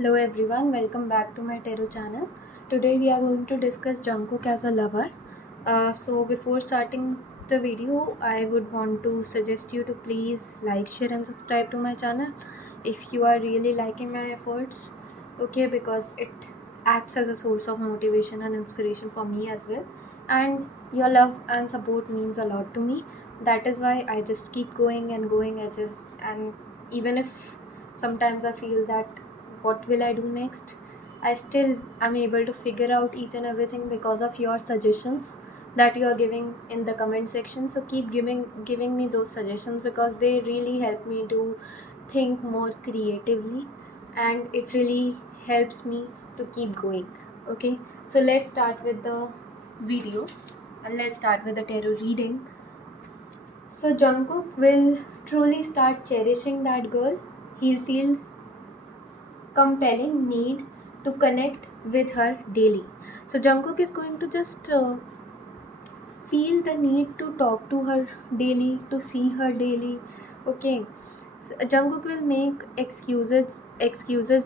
Hello everyone, welcome back to my Tarot channel. Today we are going to discuss Jungkook as a lover. So before starting the video, I would want to suggest you to please like, share and subscribe to my channel if you are really liking my efforts. Okay, because it acts as a source of motivation and inspiration for me as well. And your love and support means a lot to me. That is why I just keep going and going. And even if sometimes I feel that what will I do next, I still am able to figure out each and everything because of your suggestions that you are giving in the comment section. So keep giving me those suggestions because they really help me to think more creatively, and it really helps me to keep going. Okay, so let's start with the video and let's start with the tarot reading. So Jungkook will truly start cherishing that girl. He'll feel compelling need to connect with her daily. So Jungkook is going to just feel the need to talk to her daily, to see her daily. Okay, so Jungkook will make excuses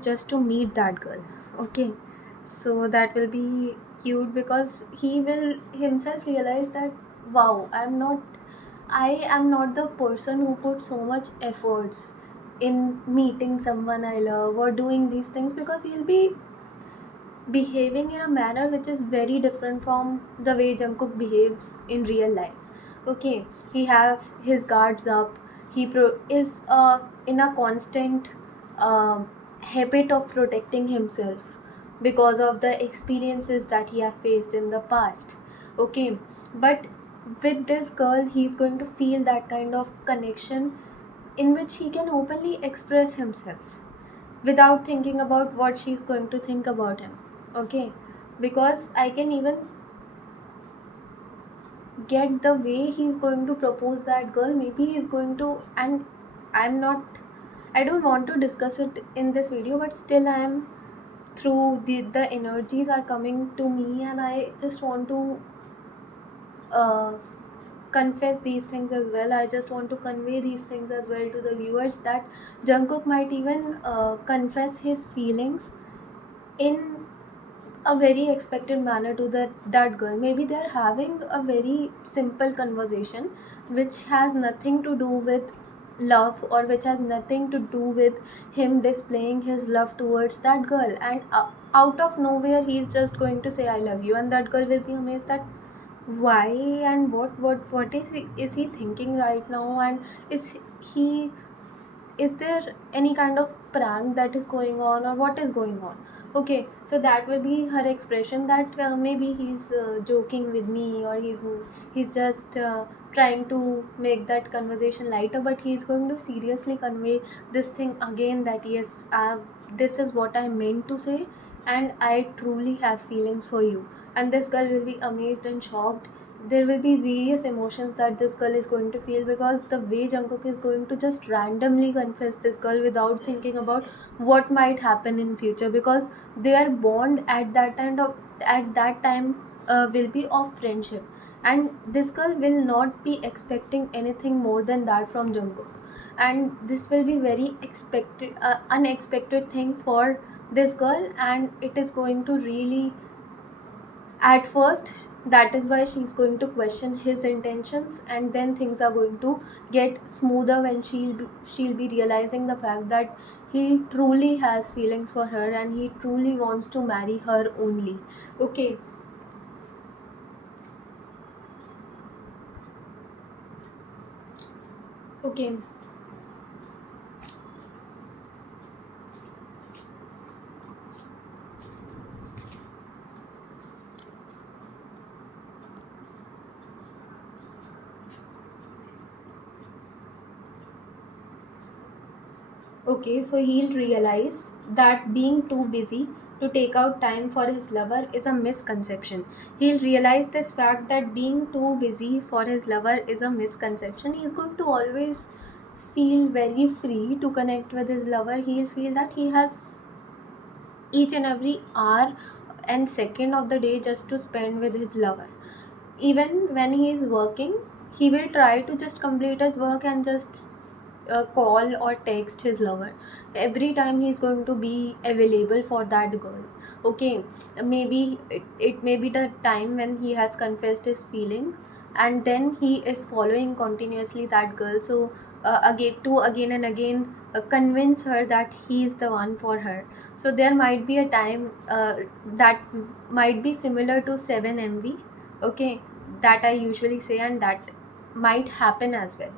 just to meet that girl. Okay, so that will be cute because he will himself realize that wow, I am not the person who put so much efforts in meeting someone I love or doing these things, because he'll be behaving in a manner which is very different from the way Jungkook behaves in real life. Okay, he has his guards up. Is in a constant habit of protecting himself because of the experiences that he have faced in the past. Okay, but with this girl, he's going to feel that kind of connection in which he can openly express himself without thinking about what she's going to think about him. Okay, because I can even get the way he's going to propose that girl. Maybe he's going to, and I'm not, I don't want to discuss it in this video, but still I am through the energies are coming to me, and I just want to uh, confess these things as well. I just want to convey these things as well to the viewers, that Jungkook might even confess his feelings in a very expected manner to that girl. Maybe they're having a very simple conversation which has nothing to do with love, or which has nothing to do with him displaying his love towards that girl, and out of nowhere he's just going to say I love you, and that girl will be amazed that why and what is he thinking right now, and is he is there any kind of prank that is going on, or what is going on. Okay, so that will be her expression, that maybe he's joking with me, or he's just trying to make that conversation lighter, but he's going to seriously convey this thing again, that yes, this is what I meant to say, and I truly have feelings for you. And this girl will be amazed and shocked. There will be various emotions that this girl is going to feel, because the way Jungkook is going to just randomly confess this girl without thinking about what might happen in future, because their bond at that time will be of friendship, and this girl will not be expecting anything more than that from Jungkook, and this will be very unexpected thing for this girl, and it is going to really, at first, that is why she's going to question his intentions, and then things are going to get smoother when she'll be realizing the fact that he truly has feelings for her, and he truly wants to marry her only. Okay, okay. Okay, so he'll realize that being too busy to take out time for his lover is a misconception. He'll realize this fact, that being too busy for his lover is a misconception. He's going to always feel very free to connect with his lover. He'll feel that he has each and every hour and second of the day just to spend with his lover. Even when he is working, he will try to just complete his work and just call or text his lover. Every time he's going to be available for that girl. Okay, maybe it may be the time when he has confessed his feeling, and then he is following continuously that girl. So again and again convince her that he is the one for her. So there might be a time that might be similar to 7 MV. Okay, that I usually say, and that might happen as well.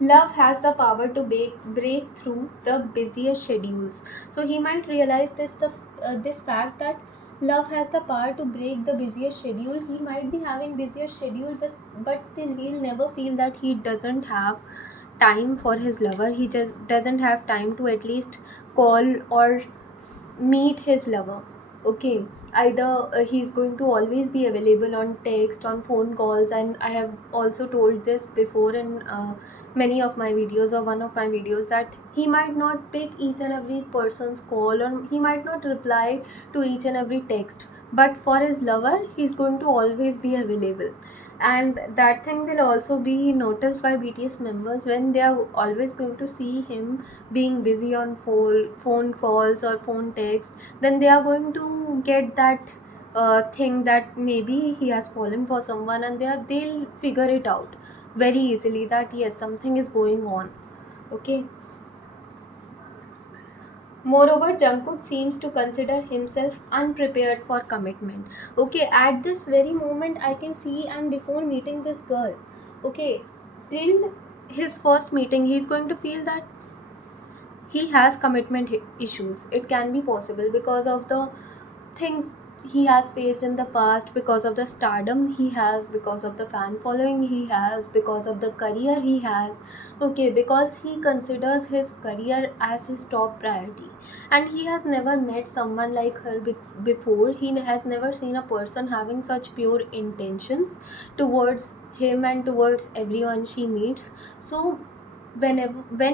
Love has the power to break through the busiest schedules. So he might realize this fact that love has the power to break the busiest schedule. He might be having busiest schedule, but still he'll never feel that he doesn't have time for his lover. He just doesn't have time to at least call or meet his lover. Okay, either he's going to always be available on text, on phone calls, and I have also told this before in many of my videos, or one of my videos, that he might not pick each and every person's call, or he might not reply to each and every text, but for his lover he's going to always be available. And that thing will also be noticed by BTS members when they are always going to see him being busy on phone calls or phone texts. Then they are going to get that thing that maybe he has fallen for someone, and they'll figure it out very easily that yes, something is going on. Okay. Moreover, Jungkook seems to consider himself unprepared for commitment. Okay, at this very moment, I can see, and before meeting this girl, okay, till his first meeting, he's going to feel that he has commitment issues. It can be possible because of the things he has faced in the past, because of the stardom he has, because of the fan following he has, because of the career he has. Okay, because he considers his career as his top priority, and he has never met someone like her before. He has never seen a person having such pure intentions towards him and towards everyone she meets. So when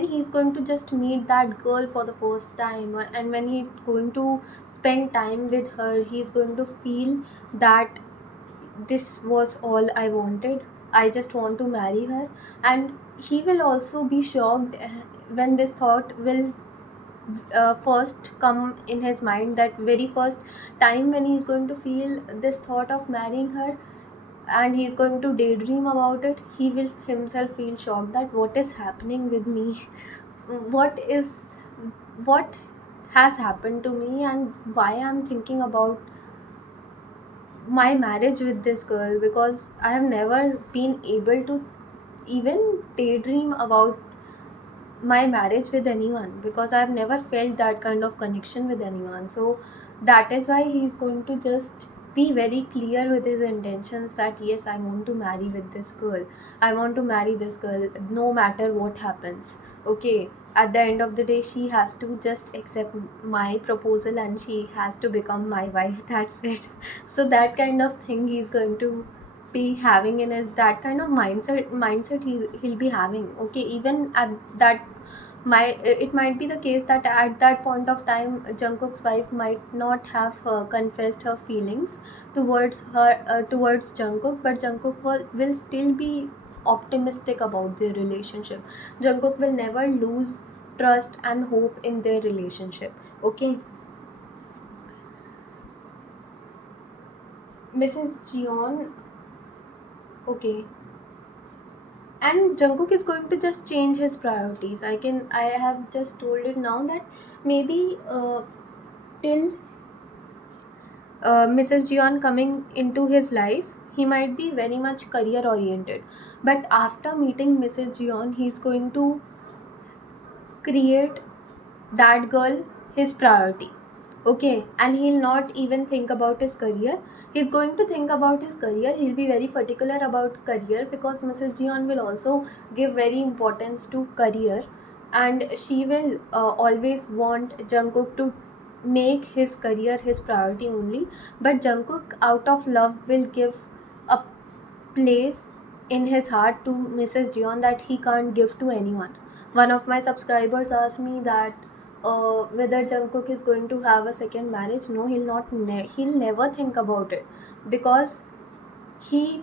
he's going to just meet that girl for the first time, and when he's going to spend time with her, he's going to feel that this was all I wanted. I just want to marry her. And he will also be shocked when this thought will first come in his mind, that very first time when he's going to feel this thought of marrying her, and he's going to daydream about it. He will himself feel shocked that what is happening with me. What is what has happened to me, and why I'm thinking about my marriage with this girl, because I have never been able to even daydream about my marriage with anyone, because I've never felt that kind of connection with anyone. So that is why he's going to just be very clear with his intentions, that yes, I want to marry with this girl. I want to marry this girl no matter what happens. Okay, at the end of the day, she has to just accept my proposal, and she has to become my wife. That's it. So that kind of thing he's going to be having in his, that kind of mindset he'll be having. Okay, even at that, it might be the case that at that point of time Jungkook's wife might not have confessed her feelings towards Jungkook, but Jungkook will still be optimistic about their relationship. Jungkook will never lose trust and hope in their relationship. Okay. Mrs. Jeon. Okay, and Jungkook is going to just change his priorities. I have just told it now that maybe till Mrs. Jeon coming into his life, he might be very much career oriented, but after meeting Mrs. Jeon, he's going to create that girl his priority. Okay, and he'll not even think about his career. He's going to think about his career. He'll be very particular about career, because Mrs. Jeon will also give very importance to career, and she will always want Jungkook to make his career his priority only. But Jungkook, out of love, will give a place in his heart to Mrs. Jeon that he can't give to anyone. One of my subscribers asked me that whether Jungkook is going to have a second marriage. No, he'll not. He'll never think about it, because he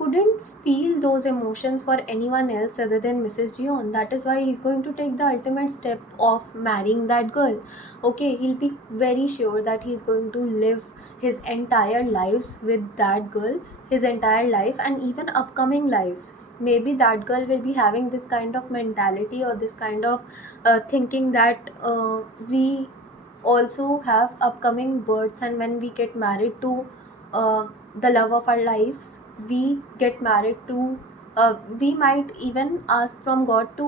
couldn't feel those emotions for anyone else other than Mrs. Gion. That is why he's going to take the ultimate step of marrying that girl. Okay, he'll be very sure that he's going to live his entire lives with that girl, his entire life, and even upcoming lives. Maybe that girl will be having this kind of mentality or this kind of thinking that we also have upcoming births, and when we get married to the love of our lives, we get married to we might even ask from God to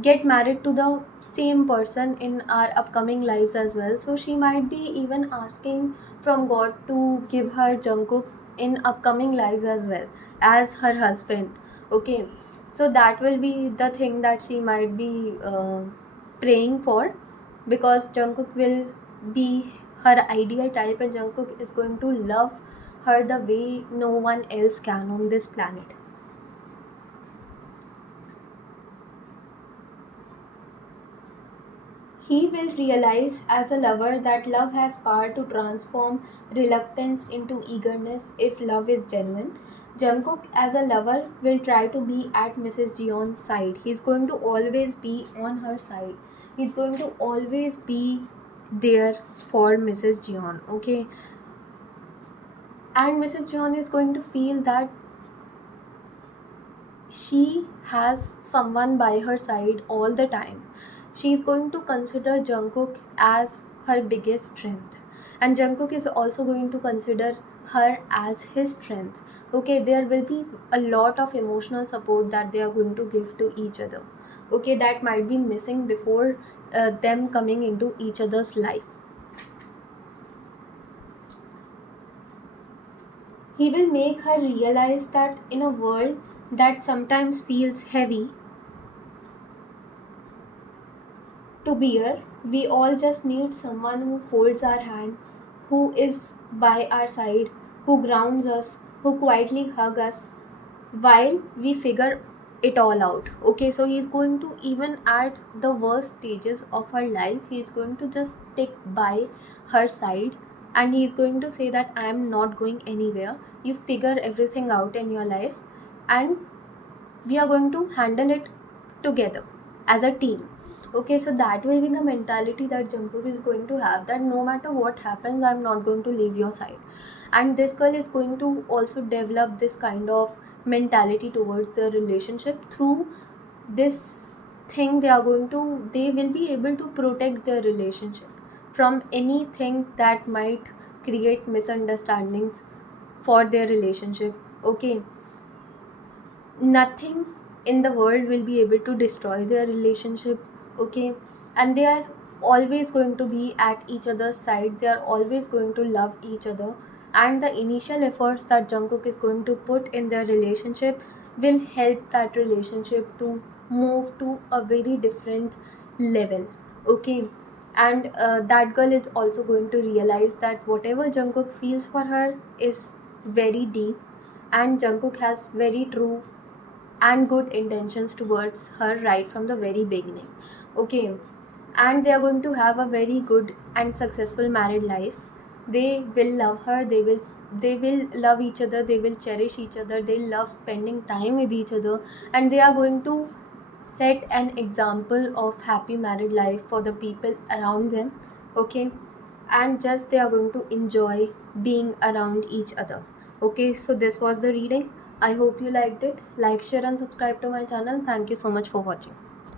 get married to the same person in our upcoming lives as well. So she might be even asking from God to give her Jungkook in upcoming lives as well as her husband. Okay, so that will be the thing that she might be praying for, because Jungkook will be her ideal type, and Jungkook is going to love her the way no one else can on this planet. He will realize as a lover that love has power to transform reluctance into eagerness if love is genuine. Jungkook, as a lover, will try to be at Mrs. Jeon's side. He's going to always be on her side. He's going to always be there for Mrs. Jeon. Okay, and Mrs. Jeon is going to feel that she has someone by her side all the time. She is going to consider Jungkook as her biggest strength, and Jungkook is also going to consider her as his strength. Okay, there will be a lot of emotional support that they are going to give to each other. Okay, that might be missing before them coming into each other's life. He will make her realize that in a world that sometimes feels heavy to bear, we all just need someone who holds our hand, who is by our side, who grounds us, who quietly hug us while we figure it all out. Okay, so he's going to, even at the worst stages of her life, he's going to just stick by her side, and he's going to say that I am not going anywhere. You figure everything out in your life, and we are going to handle it together as a team. Okay, so that will be the mentality that Jungkook is going to have, that no matter what happens, I'm not going to leave your side. And this girl is going to also develop this kind of mentality towards their relationship. Through this thing, they will be able to protect their relationship from anything that might create misunderstandings for their relationship. Okay, nothing in the world will be able to destroy their relationship. Okay, and they are always going to be at each other's side. They are always going to love each other, and the initial efforts that Jungkook is going to put in their relationship will help that relationship to move to a very different level. Okay, and that girl is also going to realize that whatever Jungkook feels for her is very deep, and Jungkook has very true and good intentions towards her right from the very beginning. Okay, and they are going to have a very good and successful married life. They will love her, they will love each other, they will cherish each other, they love spending time with each other, and they are going to set an example of happy married life for the people around them. Okay, and just they are going to enjoy being around each other. Okay, so this was the reading. I hope you liked it. Like, share and subscribe to my channel. Thank you so much for watching.